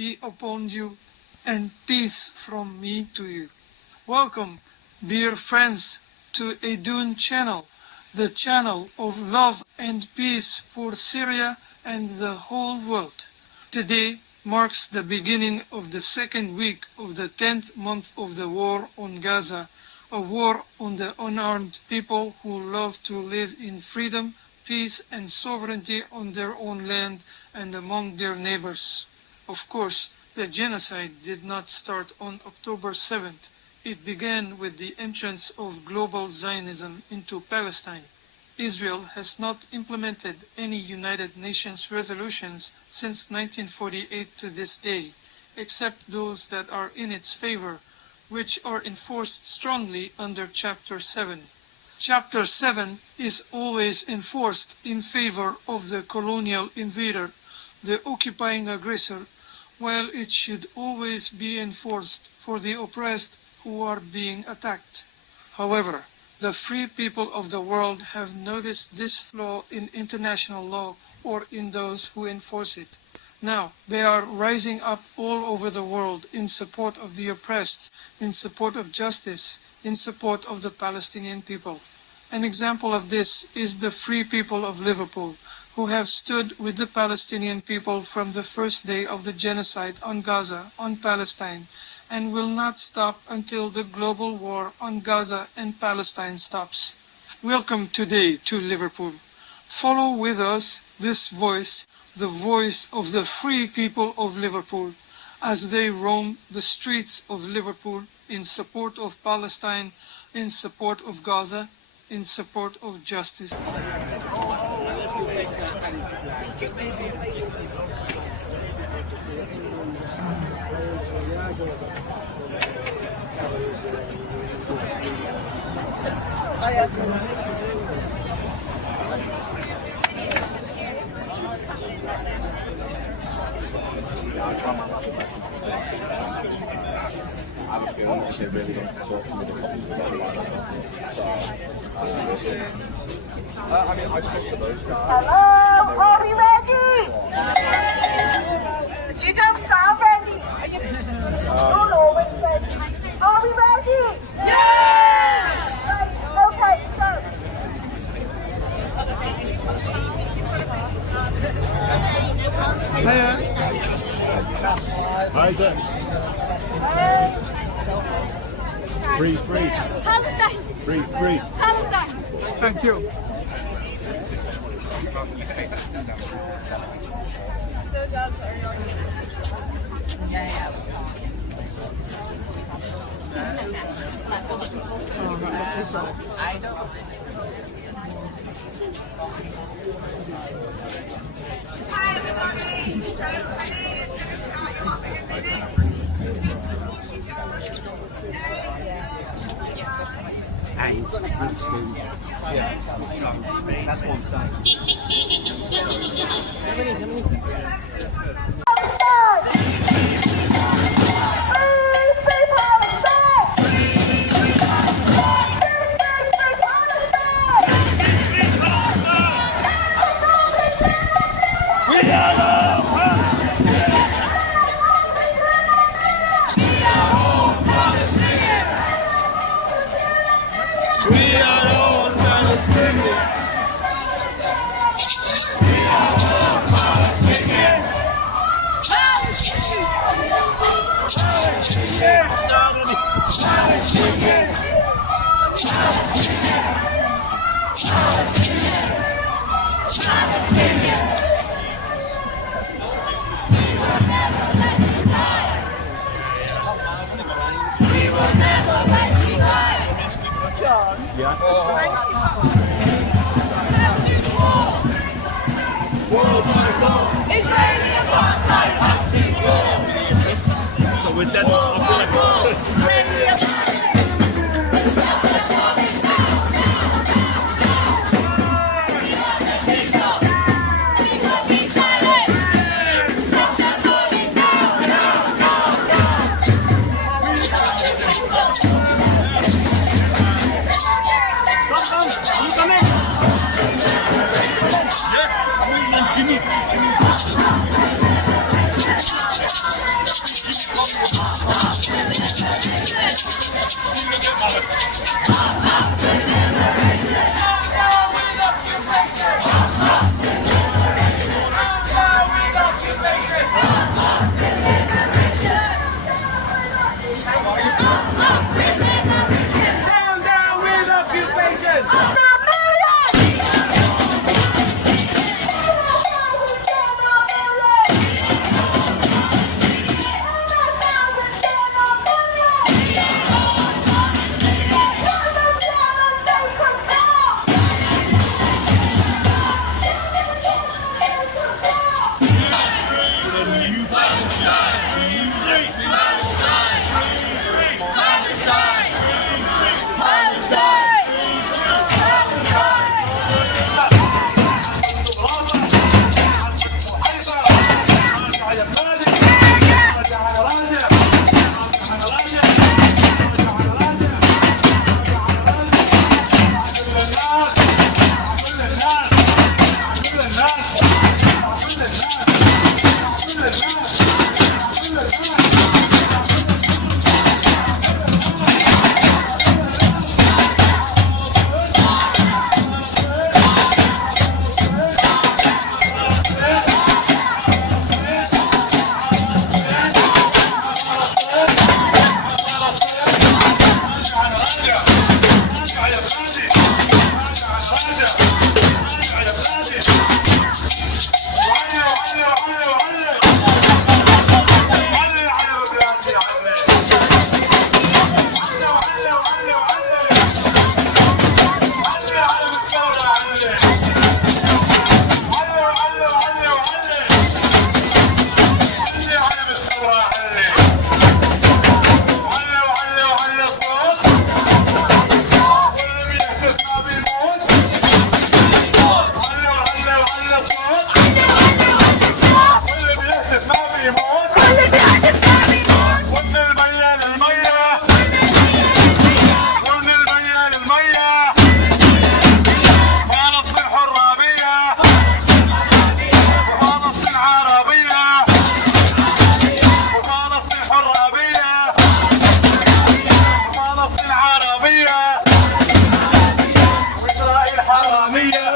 be upon you, and peace from me to you. Welcome, dear friends, to Aiedoon channel, the channel of love and peace for Syria and the whole world. Today marks the beginning of the second week of the 10th month of the war on Gaza, a war on the unarmed people who love to live in freedom, peace and sovereignty on their own land and among their neighbors. Of course, the genocide did not start on October 7th. It began with the entrance of global Zionism into Palestine. Israel has not implemented any United Nations resolutions since 1948 to this day, except those that are in its favor, which are enforced strongly under Chapter 7. Chapter 7 is always enforced in favor of the colonial invader, the occupying aggressor, while it should always be enforced for the oppressed who are being attacked. However, the free people of the world have noticed this flaw in international law or in those who enforce it. Now, they are rising up all over the world in support of the oppressed, in support of justice, in support of the Palestinian people. An example of this is the free people of Liverpool, who have stood with the Palestinian people from the first day of the genocide on Gaza, on Palestine, and will not stop until the global war on Gaza and Palestine stops. Welcome today to Liverpool. Follow with us this voice, the voice of the free people of Liverpool, as they roam the streets of Liverpool in support of Palestine, in support of Gaza, in support of justice. I have a feeling that they really don't talk with the couples about I mean, I spoke to those guys. Hello, are we ready? You don't sound ready. Don't always ready. Are we ready? Yes! Right, okay, go. Hiya. How's it? Free. Palestine! Free. Palestine! Thank you. So does are you Yeah. I don't. Hi, everybody. And it's not spoon. Yeah. That's what I'm saying. Israeli apartheid has been formed. So with that, Jimmy. يموت ومن المية للمية ومن المية للمية فلسطين حرابية وفلسطين عربية وفلسطين حرابية وفلسطين عربية وإسرائيل حرامية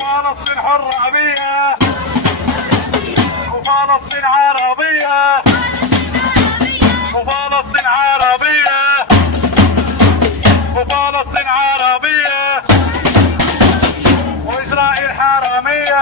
وفلسطين حرابية وفلسطين عربية وفلسطين عربية وفلسطين عربية وإسرائيل حرامية.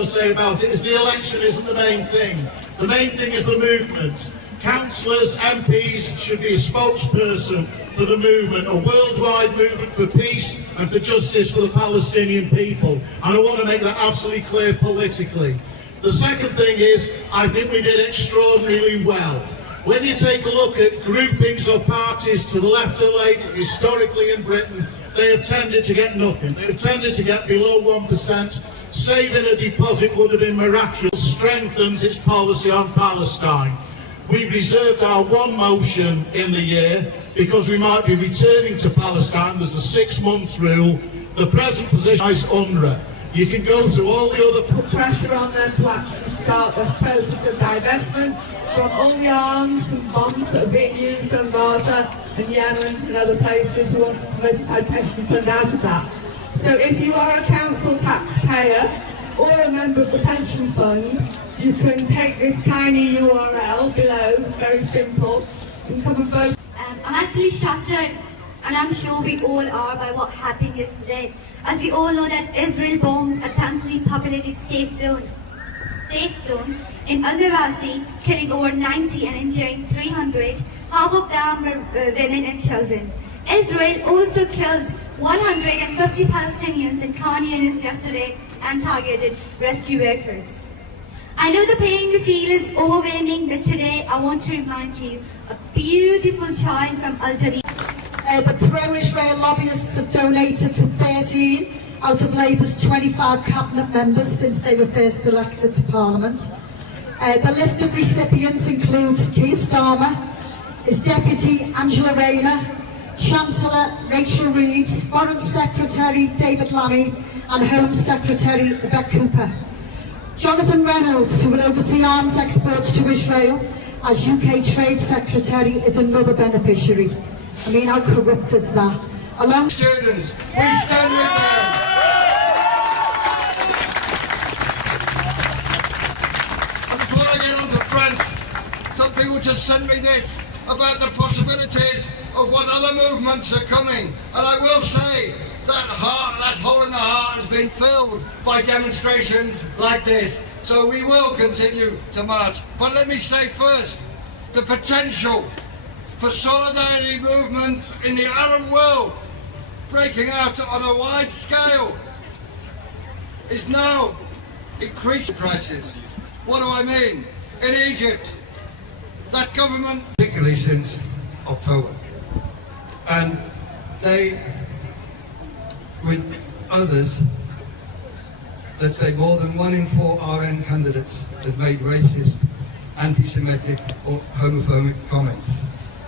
Say about it is the election isn't the main thing. The main thing is the movement. Councillors, MPs should be a spokesperson for the movement, a worldwide movement for peace and for justice for the Palestinian people. And I want to make that absolutely clear politically. The second thing is, I think we did extraordinarily well. When you take a look at groupings or parties to the left of the lake, historically in Britain, they have tended to get nothing. They have tended to get below 1%. Saving a deposit would have been miraculous, strengthens its policy on Palestine. We've reserved our one motion in the year because we might be returning to Palestine. There's a 6-month rule. The present position is UNRWA. You can go through all the other put pressure on them to actually start the process of divestment from all the arms and bombs that are being used on Gaza and Yemen and other places. We want the most pension fund out of that. So if you are a council taxpayer or a member of the pension fund, you can take this tiny URL below, very simple, and come and vote. I'm actually shattered, and I'm sure we all are, by what happened yesterday. As we all know that Israel bombed a densely populated safe zone in Al-Mawasi, killing over 90 and injuring 300. Half of them were women and children. Israel also killed 150 Palestinians in Khan Yunis yesterday and targeted rescue workers. I know the pain you feel is overwhelming, but today I want to remind you a beautiful child from Al Jazeera. The pro-Israel lobbyists have donated to 13 out of Labour's 25 cabinet members since they were first elected to Parliament. The list of recipients includes Keir Starmer, his deputy Angela Rayner, Chancellor Rachel Reeves, Foreign Secretary David Lammy and Home Secretary Rebecca Cooper. Jonathan Reynolds, who will oversee arms exports to Israel as UK Trade Secretary, is another beneficiary. I mean, how corrupt is that? Along students, we stand with them. And before I get on to France, some people just sent me this about the possibilities of what other movements are coming. And I will say that hole in the heart has been filled by demonstrations like this. So we will continue to march. But let me say first, the potential for solidarity movement in the Arab world breaking out on a wide scale is now increasing prices. What do I mean? In Egypt, that government, particularly since October, and they, with others, let's say more than 1 in 4 RN candidates has made racist, anti-Semitic or homophobic comments.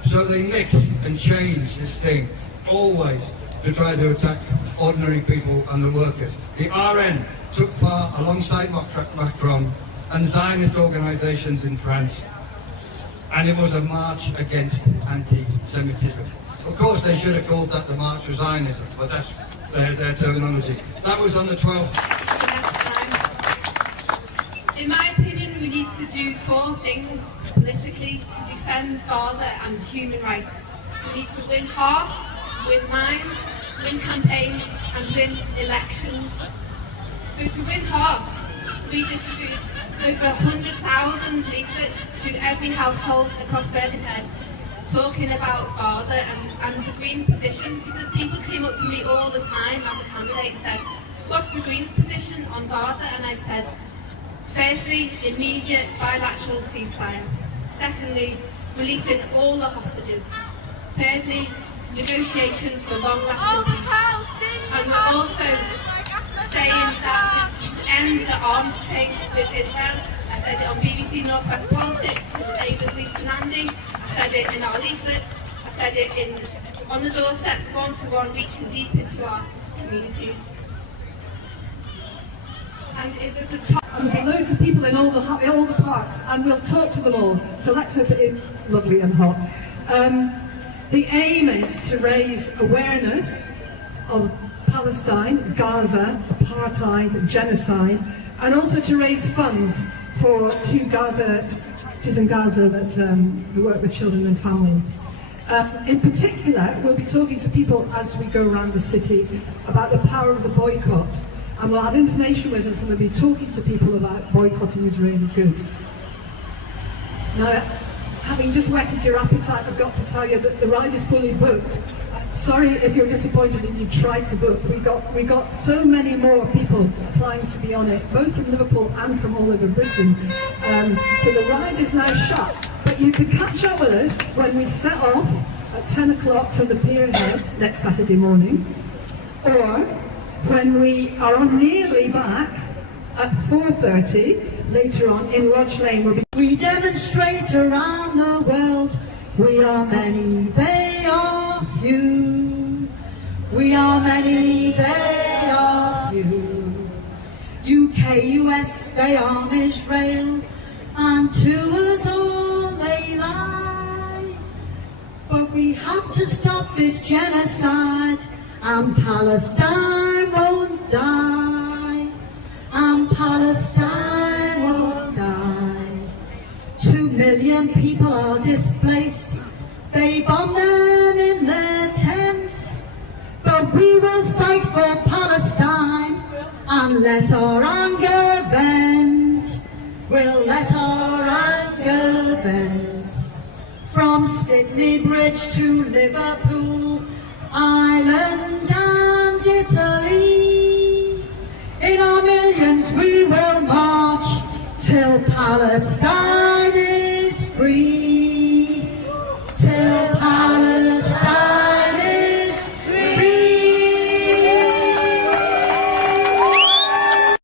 So they mix and change this thing, always to try to attack ordinary people and the workers. The RN took part alongside Macron and Zionist organisations in France, and it was a march against anti-Semitism. Of course, they should have called that the March for Zionism, but that's their terminology. That was on the 12th. In my opinion, we need to do 4 things politically to defend Gaza and human rights. We need to win hearts, win minds, win campaigns and win elections. So to win hearts, we distribute over 100,000 leaflets to every household across Birkenhead talking about Gaza and the Green position, because people came up to me all the time as a candidate and said, what's the Green's position on Gaza? And I said, firstly, immediate bilateral ceasefire. Secondly, releasing all the hostages. Thirdly, negotiations for long-lasting peace. And we're also saying that we should end the arms trade with Israel. I said it on BBC North West Politics to Labour's Lisa Nandy. I said it in our leaflets. I said it on the doorsteps, one-to-one, reaching deep into our communities. And it was a top. There'll be loads of people in all the parks, and we'll talk to them all. So let's hope it is lovely and hot. The aim is to raise awareness of Palestine, Gaza, apartheid, genocide, and also to raise funds for in Gaza that work with children and families. In particular, we'll be talking to people as we go around the city about the power of the boycott. And we'll have information with us, and we'll be talking to people about boycotting Israeli goods. Now, having just whetted your appetite, I've got to tell you that the ride is fully booked. Sorry if you're disappointed and you tried to book. We got so many more people applying to be on it, both from Liverpool and from all over Britain. So the ride is now shut. But you can catch up with us when we set off at 10 o'clock from the pier head next Saturday morning, or when we are nearly back at 4:30 later on in Lodge Lane. We demonstrate around the world. We are many, they are few. We are many, they are few. KUS, they arm Israel, and to us all they lie. But we have to stop this genocide, and Palestine won't die, and Palestine won't die. 2 million people are displaced, they bomb them in their tents, but we will fight for Palestine and let our anger vent. We'll let our anger vent. From Sydney Bridge to Liverpool, Ireland and Italy, in our millions we will march till Palestine is free.